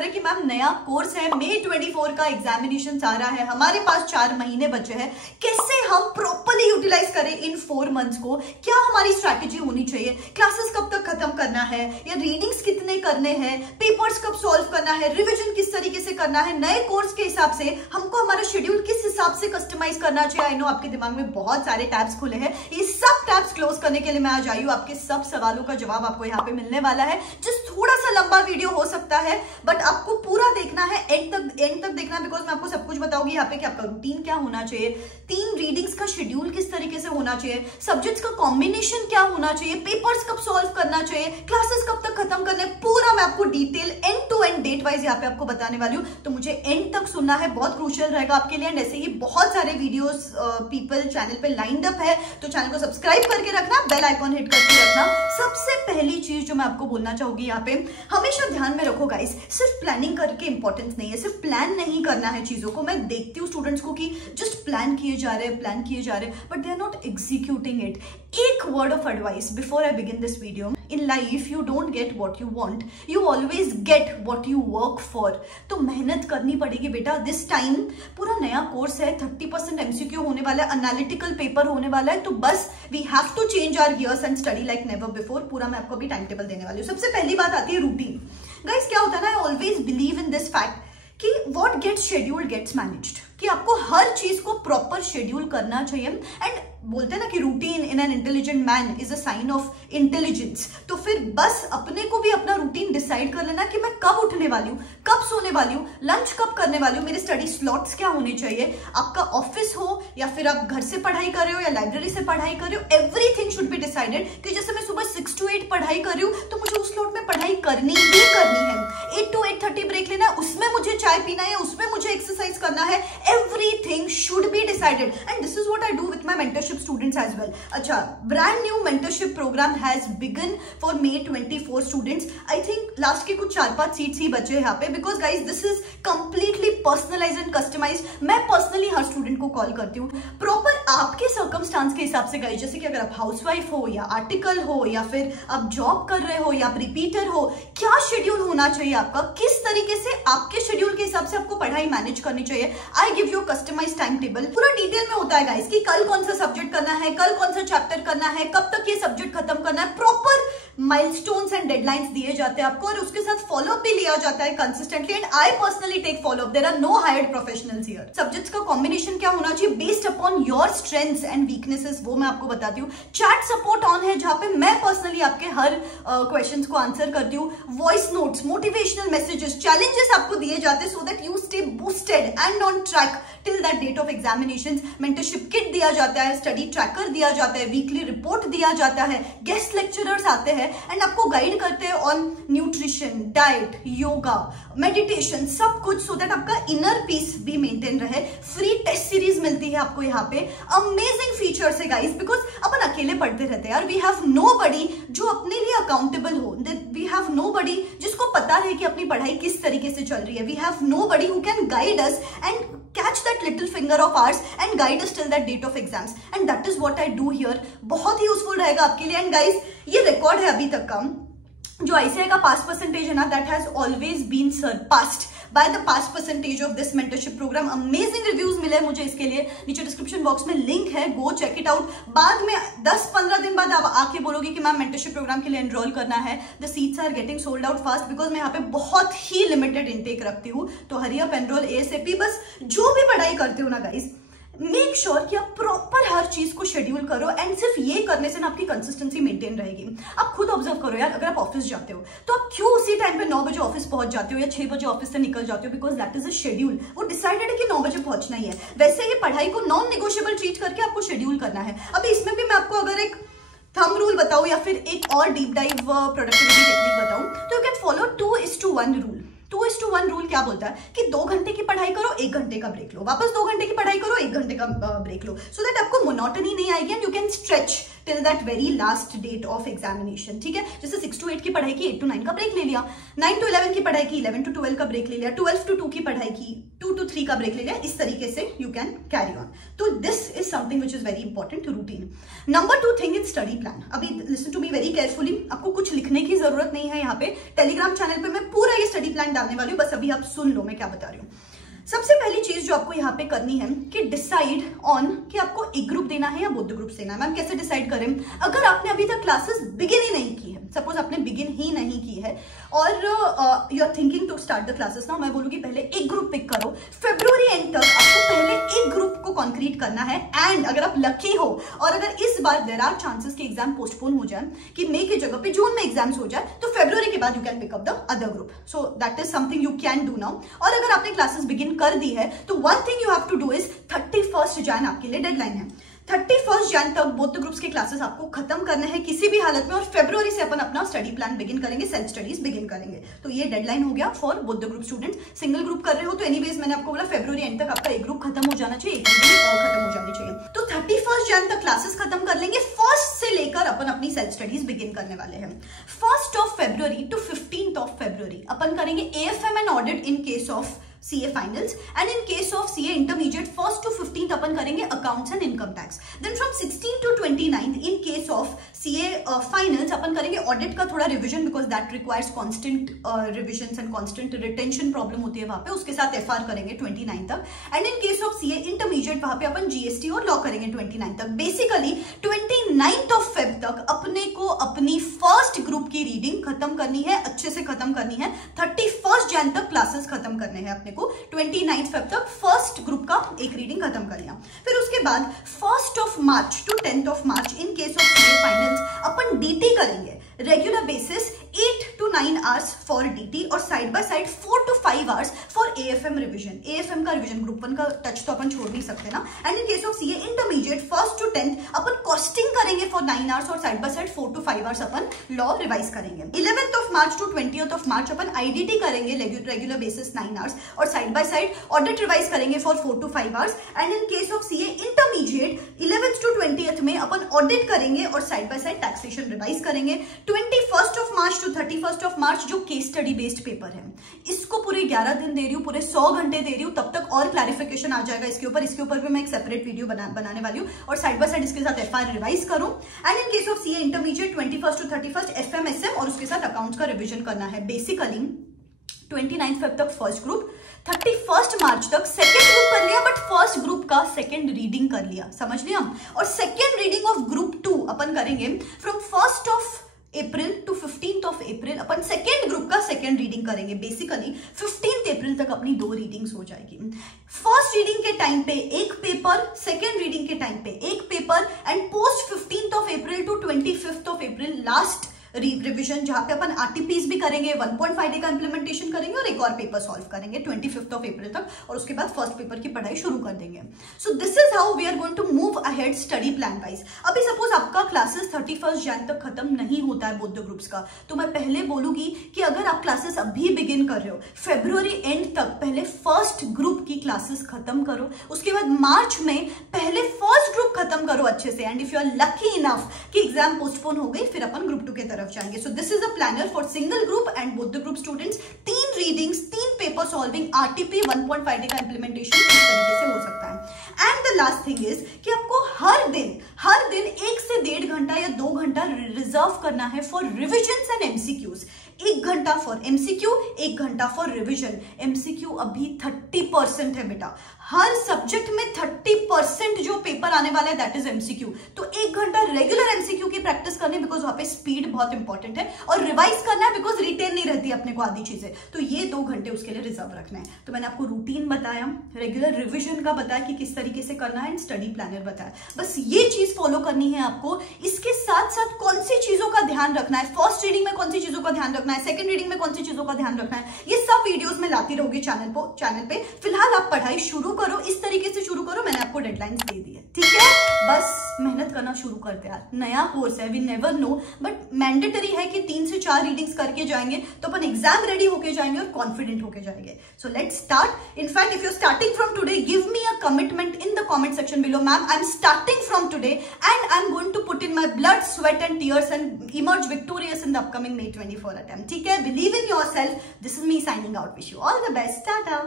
रहे हैं कि मैम नया कोर्स है, मई 24 का एग्जामिनेशन आ रहा है, हमारे पास 4 महीने बचे हैं, कैसे हम प्रॉपर्ली यूटिलाइज करें इन 4 मंथ्स को, क्या हमारी स्ट्रैटेजी होनी चाहिए, क्लासेस कब तक खत्म करना है या रीडिंग्स कितने करने हैं, पेपर्स कब सॉल्व करना है, रिविजन किस तरीके से करना है, नए कोर्स के हिसाब से हमको हमारा शेड्यूल किस हिसाब से कस्टमाइज करना चाहिए। आई नो आपके दिमाग में बहुत सारे टैब्स खुले हैं, ये सब टैब्स क्लोज करने के लिए मैं आज आई हूं, आपके सब सवालों का जवाब आपको यहाँ पे मिलने वाला है। जस्ट थोड़ा सा लंबा वीडियो हो सकता है बट आपको पूरा देखना है, एंड तक देखना है, बिकॉज मैं आपको सब कुछ बताऊंगी यहाँ पे कि आपका रूटीन क्या होना चाहिए, 3 रीडिंग्स का शेड्यूल किस तरीके से होना चाहिए, सब्जेक्ट्स का कॉम्बिनेशन क्या होना चाहिए, पेपर्स कब सॉल्व करना चाहिए, क्लासेस कब तक खत्म करने, पूरा मैं आपको detail end to end date wise यहाँ पे आपको बताने वाली हूँ। तो मुझे एंड तक सुनना है, बहुत क्रूशियल रहेगा आपके लिए। एंड ऐसे ही बहुत सारे वीडियोस पीपल चैनल पे लाइंड अप है, तो चैनल को सब्सक्राइब करके रखना, बेल आइकॉन हिट करके रखना। सबसे पहली चीज जो मैं आपको बोलना चाहूंगी यहाँ पे, हमेशा ध्यान में रखो गाइस, सिर्फ प्लानिंग करके इंपॉर्टेंस नहीं है, सिर्फ प्लान नहीं करना है चीजों को। मैं देखती हूँ स्टूडेंट्स को कि जस्ट प्लान किए जा रहे हैं but they are not executing it. एक word of advice before I begin this video, in life you don't get what you want, you always get what you work for. तो मेहनत करनी पड़ेगी बेटा। दिस टाइम पूरा नया course है, 30% MCQ होने वाला है, एनालिटिकल पेपर होने वाला है, तो बस we have to change our gears and study like never before. पूरा मैं आपको अभी टाइम टेबल देने वाली हूँ। सबसे पहली बात आती है रूटीन। गाइस क्या होता है ना, I always believe in this fact कि what gets scheduled gets managed, कि आपको हर चीज को प्रॉपर शेड्यूल करना चाहिए। एंड बोलते हैं ना कि routine in an intelligent man is a sign of intelligence. तो फिर बस अपने को भी अपना रूटीन डिसाइड कर लेना कि मैं कब उठने वाली हूँ, कब सोने वाली हूँ, लंच कब करने वाली हूँ, मेरे स्टडी स्लॉट्स क्या होने चाहिए। आपका ऑफिस हो या फिर आप घर से पढ़ाई कर रहे हो या लाइब्रेरी से पढ़ाई कर रहे हो, एवरीथिंग शुड बी डिसाइडेड कि जैसे मैं सुबह 6 to 8 पढ़ाई कर रही हूँ तो मुझे उस स्लॉट में पढ़ाई करनी ही करनी है। 8 to 8:30 ब्रेक लेना है, उसमें मुझे चाय पीना है, उसमें मुझे एक्सरसाइज करना है। Everything should be decided and this is what I do with my mentorship students as well. अच्छा, brand new mentorship program has begun for May 24 students. I think last के कुछ 4-5 सीट्स ही बचे हैं यहाँ पे, because guys this is completely personalise and customise. मैं personally हर स्टूडेंट को कॉल करती हूँ प्रॉपर आपके सर्कमस्टांस के हिसाब से। गाइज जैसे कि अगर आप हाउसवाइफ हो या आर्टिकल हो या फिर आप जॉब कर रहे हो या आप रिपीटर हो, क्या शेड्यूल होना चाहिए आपका, किस तरीके से आपके शेड्यूल के हिसाब से आपको पढ़ाई मैनेज करनी चाहिए। I give you customise time table, पूरा डिटेल में होता है गाइज कि कल कौन सा सब्जेक्ट करना है, कल कौन सा चैप्टर करना है, कब तक ये सब्जेक्ट खत्म करना है। प्रॉपर माइलस्टोन्स एंड डेडलाइंस दिए जाते हैं आपको और उसके साथ फॉलोअप भी लिया जाता है consistently. And I personally take follow up, there are no hired professionals here. Subjects का कॉम्बिनेशन क्या होना चाहिए based upon your strengths and weaknesses, वो मैं आपको बताती हूँ। चैट सपोर्ट ऑन है जहां पे मैं पर्सनली आपके हर क्वेश्चंस को आंसर करती हूँ। Voice notes, motivational messages, challenges आपको दिए जाते हैं so that you stay boosted and on track till that date of examinations. Mentorship kit दिया जाता है, स्टडी ट्रैकर दिया जाता है, वीकली रिपोर्ट दिया जाता है, गेस्ट लेक्चरर्स आते हैं एंड आपको गाइड करते हैं on nutrition, diet, yoga, meditation, सब कुछ, सो दैट आपका इनर पीस भी मेंटेन रहे। फ्री टेस्ट सीरीज मिलती है आपको यहाँ पे, अमेजिंग फीचर्स है गाइस, बिकॉज अपन अकेले पढ़ते रहते हैं यार। वी हैव नोबडी जो अपने लिए अकाउंटेबल हो, वी हैव नोबडी जिसको पता है कि अपनी पढ़ाई किस तरीके से चल रही है। We have nobody who can guide us and catch that little finger of ours and guide us till that date of exams, and that is what I do here। बहुत ही यूजफुल रहेगा आपके लिए। एंड गाइस ये record है अभी तक का, जो ICAI का पास परसेंटेज है ना, that has always been surpassed by the pass percentage of this mentorship programme. Amazing reviews मिले मुझे इसके लिए, नीचे डिस्क्रिप्शन बॉक्स में लिंक है, गो चेक इट आउट। बाद में 10-15 दिन बाद आप आके बोलोगे कि मैम मेंटरशिप प्रोग्राम के लिए एनरोल करना है, the seats are getting sold out fast, because मैं यहाँ पे बहुत ही लिमिटेड इनटेक रखती हूँ। तो हरी अप, एनरोल ASAP। बस जो भी पढ़ाई करते हो ना गाइस, मेक श्योर कि आप प्रॉपर हर चीज को शेड्यूल करो एंड सिर्फ ये करने से ना आपकी कंसिस्टेंसी मेंटेन रहेगी। आप खुद ऑब्जर्व करो यार, अगर आप ऑफिस जाते हो तो आप क्यों उसी टाइम पे 9 बजे ऑफिस पहुंच जाते हो या 6 बजे ऑफिस से निकल जाते हो, because that is a schedule. वो डिसाइडेड है कि 9 बजे पहुंचना ही है। वैसे ही पढ़ाई को नॉन नेगोशिएबल ट्रीट करके आपको शेड्यूल करना है। अभी इसमें भी मैं आपको अगर एक थंब रूल बताऊं या फिर एक और डीप डाइव प्रोडक्टिविटी टेक्निक बताऊं, तो you can follow 2:1 rule. 2:1 rule क्या बोलता है कि 2 घंटे की पढ़ाई करो, 1 घंटे का ब्रेक लो, वापस 2 घंटे की पढ़ाई करो, 1 घंटे का ब्रेक लो, सो दैट आपको मोनोटनी नहीं आएगी and you can stretch till that very last date of examination, ठीक है। जैसे 6 to 8 की पढ़ाई की, 8 to 9 का ब्रेक ले लिया, 9 to 11 की पढ़ाई की, 11 to 12 का ब्रेक ले लिया, 12 to 2 की पढ़ाई की, 2 to 3 का ब्रेक ले लिया, इस तरीके से यू कैन कैरी ऑन। तो this is something which is very important, routine. Number 2 thing is study plan. अभी listen to me very carefully, आपको कुछ लिखने की जरूरत नहीं है। यहाँ पे टेलीग्राम चैनल पे मैं पूरा ये स्टडी प्लान डालने वाली हूँ, बस अभी आप सुन लो मैं क्या बता रही हूँ। सबसे पहली चीज जो आपको यहाँ पे करनी है कि डिसाइड ऑन कि आपको एक ग्रुप देना है या बोथ द ग्रुप्स देना है। मैम कैसे डिसाइड करें? अगर आपने अभी तक क्लासेस बिगिन ही नहीं की है, सपोज आपने बिगिन ही नहीं की है और you are thinking to start the classes now, मैं बोलूंगी पहले एक ग्रुप पिक करो। फरवरी एंड तक आपको पहले एक ग्रुप को कॉन्क्रीट करना है। एंड अगर आप लकी हो और अगर इस बार देयर आर चांसेस कि एग्जाम पोस्टपोन हो जाए, कि मई की जगह पे जून में एग्जाम्स हो जाए, तो फरवरी के बाद you can pick up the other group. So that is something you can do now. और अगर आपने क्लासेस बिगिन कर दी है तो one thing you have to do is 31 Jan आपके लिए डेडलाइन है। 31 जैन तक बोथ द ग्रुप्स के क्लासेस आपको खत्म करने हैं किसी भी हालत में, और फरवरी से अपन अपना स्टडी प्लान बिगिन करेंगे, सेल्फ स्टडीज बिगिन करेंगे। तो ये डेडलाइन हो गया for both the group students. Single group कर रहे हो तो एनीवेज मैंने आपको बोला फरवरी एंड तक आपका एक ग्रुप खत्म हो जाना चाहिए, एक ग्रुप खत्म हो जानी चाहिए। तो 31 जैन तक क्लासेस खत्म कर लेंगे। फर्स्ट से लेकर अपन अपनी सेल्फ स्टडीज बिगिन करने वाले हैं। 1 फरवरी to 15 फरवरी अपन करेंगे AFM and audit in case of CA finals, and in case of CA intermediate 1 to 15 अपन करेंगे accounts and income tax. Then from 16 to 29 in case of CA finals अपन करेंगे audit का थोड़ा revision, because that requires constant revisions and constant retention problem होती है वहां पे, उसके साथ FR करेंगे 29 तक। And in case of CA intermediate वहां पे अपन GST और लॉ करेंगे 29 तक। बेसिकली 29 फेब तक अपने को अपनी फर्स्ट ग्रुप की रीडिंग खत्म करनी है, अच्छे से खत्म करनी है। 31 जैन तक क्लासेस खत्म करने हैं अपने को। 29 फेब तक फर्स्ट ग्रुप का एक रीडिंग खत्म कर लिया। फिर उसके बाद 1 मार्च to 10 March in case of CA finals upon DT करेंगे regular basis 8 to 9 hours for DT, और side by side 4 to 5 hours for AFM revision. AFM का रिविजन, ग्रुप 1 का टच तो अपन छोड़ नहीं सकते ना। And in case of CA intermediate 1 to 10 upon costing करेंगे फॉर 9 आवर्स, और side by side 4 to 5 hours अपन लॉ रिवाइज करेंगे। 11 मार्च to 20 मार्च अपन IDT करेंगे रेगुलर बेसिस 9 आवर्स, और side by side audit revise करेंगे for 4 to 5 hours. And in case of CA intermediate 11 to 20 में अपन ऑडिट करेंगे और side by side taxation revise करेंगे। 21 मार्च to 31 मार्च जो केस स्टडी बेस्ड पेपर है, इसको पूरे 11 दिन दे रही हूँ, पूरे 100 घंटे दे रही हूँ, तब तक और क्लैरिफिकेशन आ जाएगा इसके ऊपर भी मैं एक सेपरेट वीडियो बनाने वाली हूँ, और साइड बाय साइड इसके साथ FR रिवाइज करूं। And in case of CA intermediate 21 to 31 FM SM और उसके साथ अकाउंट्स का रिविजन करना है। बेसिकली 29 फेब तक फर्स्ट ग्रुप, 31 मार्च तक सेकेंड ग्रुप कर लिया, बट फर्स्ट ग्रुप का सेकेंड रीडिंग कर लिया, समझ लिया। और सेकेंड रीडिंग ऑफ ग्रुप 2 अपन करेंगे from 1 April to 15 April upon second group का सेकेंड रीडिंग करेंगे। बेसिकली 15 अप्रैल तक अपनी 2 रीडिंग्स हो जाएगी। फर्स्ट रीडिंग के टाइम पे एक पेपर, सेकेंड रीडिंग के टाइम पे एक paper, and post 15 April to 25 April last revision, जहां पे अपन RTPs भी करेंगे, 1.5 डे का इंप्लीमेंटेशन करेंगे और एक और पेपर सॉल्व करेंगे 25 अप्रैल तक, और उसके बाद फर्स्ट पेपर की पढ़ाई शुरू कर देंगे। So this is how we are going to move ahead study plan wise. अभी सपोज आपका क्लासेस 31 जैन तक खत्म नहीं होता है बोथ द ग्रुप्स का, तो मैं पहले बोलूंगी कि अगर आप क्लासेस अभी बिगिन कर रहे हो, फरवरी एंड तक पहले फर्स्ट ग्रुप की क्लासेस खत्म करो, उसके बाद मार्च में पहले फर्स्ट ग्रुप खत्म करो अच्छे से। And if you are lucky enough कि एग्जाम पोस्टपोन हो गई, फिर अपन ग्रुप 2 के तरफ जाएंगे। So this is a planner for single group and both the group students. 3 readings, 3 paper solving, RTP 1.5 day का इंप्लीमेंटेशन इस तरीके से हो सकता है। And the last thing is कि आपको हर दिन 1 से 1.5 घंटा या 2 घंटा रिजर्व करना है फॉर रिविजन्स एंड MCQs। 1 घंटा फॉर MCQ, 1 घंटा फॉर रिविजन। MCQ अभी 30% है बेटा, हर सब्जेक्ट में 30% जो पेपर आने वाला है दैट इज MCQ। तो 1 घंटा रेगुलर MCQ की प्रैक्टिस करनी है, बिकॉज वहां पे स्पीड बहुत इंपॉर्टेंट है, और रिवाइज करना है बिकॉज रिटेन नहीं रहती अपने को आधी चीजें, तो ये 2 घंटे उसके लिए रिजर्व रखना है। तो मैंने आपको रूटीन बताया, रेगुलर रिविजन का बताया कि किस तरीके से करना है, एंड स्टडी प्लानर बताया। बस ये चीज फॉलो करनी है आपको। इसके साथ साथ कौन सी चीजों का ध्यान रखना है, फर्स्ट रीडिंग में कौन सी चीजों का ध्यान रखना है, सेकंड रीडिंग में कौन सी चीजों का ध्यान रखना है, ये सब वीडियोस में लाती रहूंगी चैनल पे। फिलहाल आप पढ़ाई शुरू करो, इस तरीके से शुरू करो, मैंने आपको डेडलाइंस दे दी है, ठीक है? बस मेहनत करना शुरू करते यार, नया कोर्स है, we never know, but mandatory है कि 3 से 4 रीडिंग्स करके जाएंगे तो अपन एग्जाम रेडी होके जाएंगे और कॉन्फिडेंट होके जाएंगे. So let's start. In fact if you are starting from today, give me a commitment in the comment section below, ma'am I am starting from today and I am going to put in my blood, sweat and tears and emerge victorious in the upcoming May 24 attempt. ठीक है? Believe in yourself. This is me signing out. Wish you all the best. Tata.